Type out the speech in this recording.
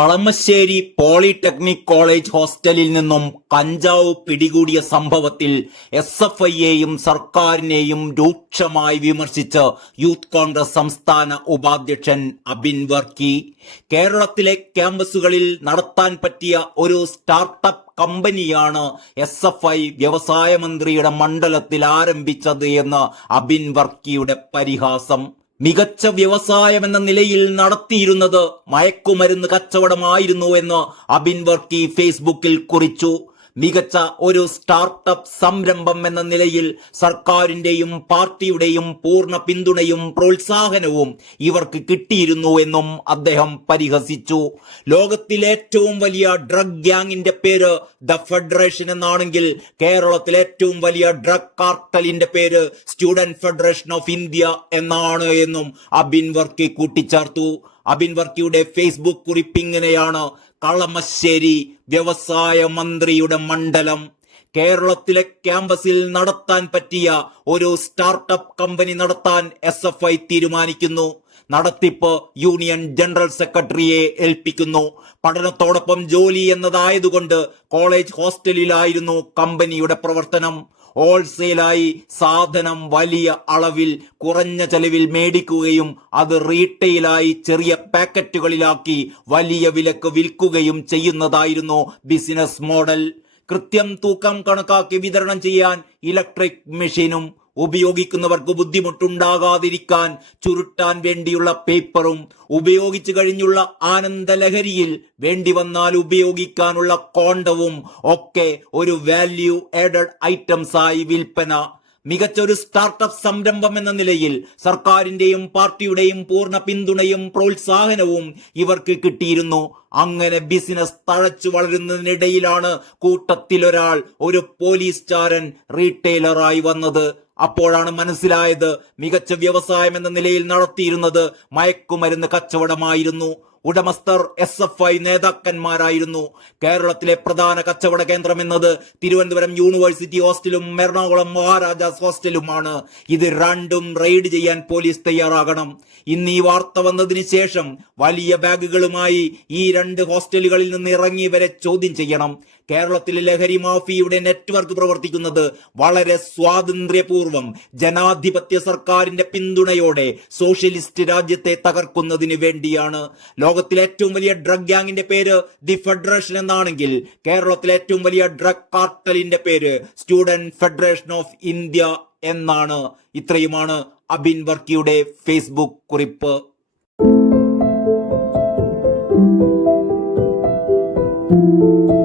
Kalamassery polytechnic college ഹോസ്റ്റലിൽ നിന്നും കഞ്ചാവ് പിടികൂടിയ സംഭവത്തിൽ എസ് എഫ് ഐയെയും സർക്കാരിനെയും രൂക്ഷമായി വിമർശിച്ച് യൂത്ത് കോൺഗ്രസ് സംസ്ഥാന ഉപാധ്യക്ഷൻ അബിൻ വർക്കി. കേരളത്തിലെ ക്യാമ്പസുകളിൽ നടത്താൻ പറ്റിയ ഒരു സ്റ്റാർട്ടപ്പ് കമ്പനിയാണ് എസ് എഫ് ഐ വ്യവസായ മന്ത്രിയുടെ മണ്ഡലത്തിൽ ആരംഭിച്ചത് എന്ന് അബിൻ വർക്കിയുടെ പരിഹാസം. മികച്ച വ്യവസായം എന്ന നിലയിൽ നടത്തിയിരുന്നത് മയക്കുമരുന്ന് കച്ചവടമായിരുന്നു എന്ന് അബിൻ വർക്കി ഫേസ്ബുക്കിൽ കുറിച്ചു. മികച്ച ഒരു സ്റ്റാർട്ടപ്പ് സംരംഭം എന്ന നിലയിൽ സർക്കാരിന്റെയും പാർട്ടിയുടെയും പൂർണ പിന്തുണയും പ്രോത്സാഹനവും ഇവർക്ക് കിട്ടിയിരുന്നു എന്നും അദ്ദേഹം പരിഹസിച്ചു. ലോകത്തിലെ ഏറ്റവും വലിയ ഡ്രഗ് ഗ്യാങ്ങിന്റെ പേര് ദ ഫെഡറേഷൻ എന്നാണെങ്കിൽ കേരളത്തിലെ ഏറ്റവും വലിയ ഡ്രഗ് കാർട്ടലിന്റെ പേര് സ്റ്റുഡന്റ് ഫെഡറേഷൻ ഓഫ് ഇന്ത്യ എന്നാണ് എന്നും അബിൻ വർക്കി കൂട്ടിച്ചേർത്തു. അബിൻ വർക്കിയുടെ ഫേസ്ബുക്ക് കുറിപ്പ് ഇങ്ങനെയാണ്. കളമശ്ശേരി വ്യവസായ മന്ത്രിയുടെ മണ്ഡലം. കേരളത്തിലെ ക്യാമ്പസിൽ നടത്താൻ പറ്റിയ ഒരു സ്റ്റാർട്ടപ്പ് കമ്പനി നടത്താൻ എസ് എഫ് ഐ തീരുമാനിക്കുന്നു. നടത്തിപ്പ് യൂണിയൻ ജനറൽ സെക്രട്ടറിയെ ഏൽപ്പിക്കുന്നു. പഠനത്തോടൊപ്പം ജോലി എന്നതായതുകൊണ്ട് കോളേജ് ഹോസ്റ്റലിലായിരുന്നു കമ്പനിയുടെ പ്രവർത്തനം. ഹോൾസെയിലായി സാധനം വലിയ അളവിൽ കുറഞ്ഞ ചെലവിൽ മേടിക്കുകയും അത് റീറ്റെയിലായി ചെറിയ പാക്കറ്റുകളിലാക്കി വലിയ വിലക്ക് വിൽക്കുകയും ചെയ്യുന്നതായിരുന്നു ബിസിനസ് മോഡൽ. കൃത്യം തൂക്കം കണക്കാക്കി വിതരണം ചെയ്യാൻ ഇലക്ട്രിക് മെഷീനും ഉപയോഗിക്കുന്നവർക്ക് ബുദ്ധിമുട്ടുണ്ടാകാതിരിക്കാൻ ചുരുട്ടാൻ വേണ്ടിയുള്ള പേപ്പറും ഉപയോഗിച്ചു കഴിഞ്ഞുള്ള ആനന്ദലഹരിയിൽ വേണ്ടി വന്നാൽ ഉപയോഗിക്കാനുള്ള കോണ്ടവും ഒക്കെ ഒരു വാല്യൂ ആഡഡ് ഐറ്റംസ് ആയി വിൽപ്പന. മികച്ചൊരു സ്റ്റാർട്ടപ്പ് സംരംഭം എന്ന നിലയിൽ സർക്കാരിന്റെയും പാർട്ടിയുടെയും പൂർണ പിന്തുണയും പ്രോത്സാഹനവും ഇവർക്ക് കിട്ടിയിരുന്നു. അങ്ങനെ ബിസിനസ് തഴച്ചു വളരുന്നതിനിടയിലാണ് കൂട്ടത്തിലൊരാൾ ഒരു പോലീസ് ചാരൻ റീറ്റെയിലറായി വന്നത്. അപ്പോഴാണ് മനസ്സിലായത് മികച്ച വ്യവസായം എന്ന നിലയിൽ നടത്തിയിരുന്നത് മയക്കുമരുന്ന് കച്ചവടമായിരുന്നു. ഉടമസ്ഥർ എസ് എഫ് ഐ നേതാക്കന്മാരായിരുന്നു. കേരളത്തിലെ പ്രധാന കച്ചവട കേന്ദ്രം എന്നത് തിരുവനന്തപുരം യൂണിവേഴ്സിറ്റി ഹോസ്റ്റലും എറണാകുളം മഹാരാജാസ് ഹോസ്റ്റലുമാണ്. ഇത് രണ്ടും റെയ്ഡ് ചെയ്യാൻ പോലീസ് തയ്യാറാകണം. ഇന്ന് ഈ വാർത്ത വന്നതിന് ശേഷം വലിയ ബാഗുകളുമായി ഈ രണ്ട് ഹോസ്റ്റലുകളിൽ നിന്ന് ഇറങ്ങി വരെ ചോദ്യം ചെയ്യണം. കേരളത്തിലെ ലഹരി മാഫിയുടെ നെറ്റ്വർക്ക് പ്രവർത്തിക്കുന്നത് വളരെ സ്വാതന്ത്ര്യപൂർവം ജനാധിപത്യ സർക്കാരിന്റെ പിന്തുണയോടെ സോഷ്യലിസ്റ്റ് രാജ്യത്തെ തകർക്കുന്നതിന് വേണ്ടിയാണ്. ലോകത്തിലെ ഏറ്റവും വലിയ ഡ്രഗ് ഗ്യാങ്ങിന്റെ പേര് ദി ഫെഡറേഷൻ എന്നാണെങ്കിൽ കേരളത്തിലെ ഏറ്റവും വലിയ ഡ്രഗ് കാർട്ടലിന്റെ പേര് സ്റ്റുഡന്റ് ഫെഡറേഷൻ ഓഫ് ഇന്ത്യ എന്നാണ്. ഇത്രയുമാണ് അബിൻ വർക്കിയുടെ ഫേസ്ബുക്ക് കുറിപ്പ്. thank you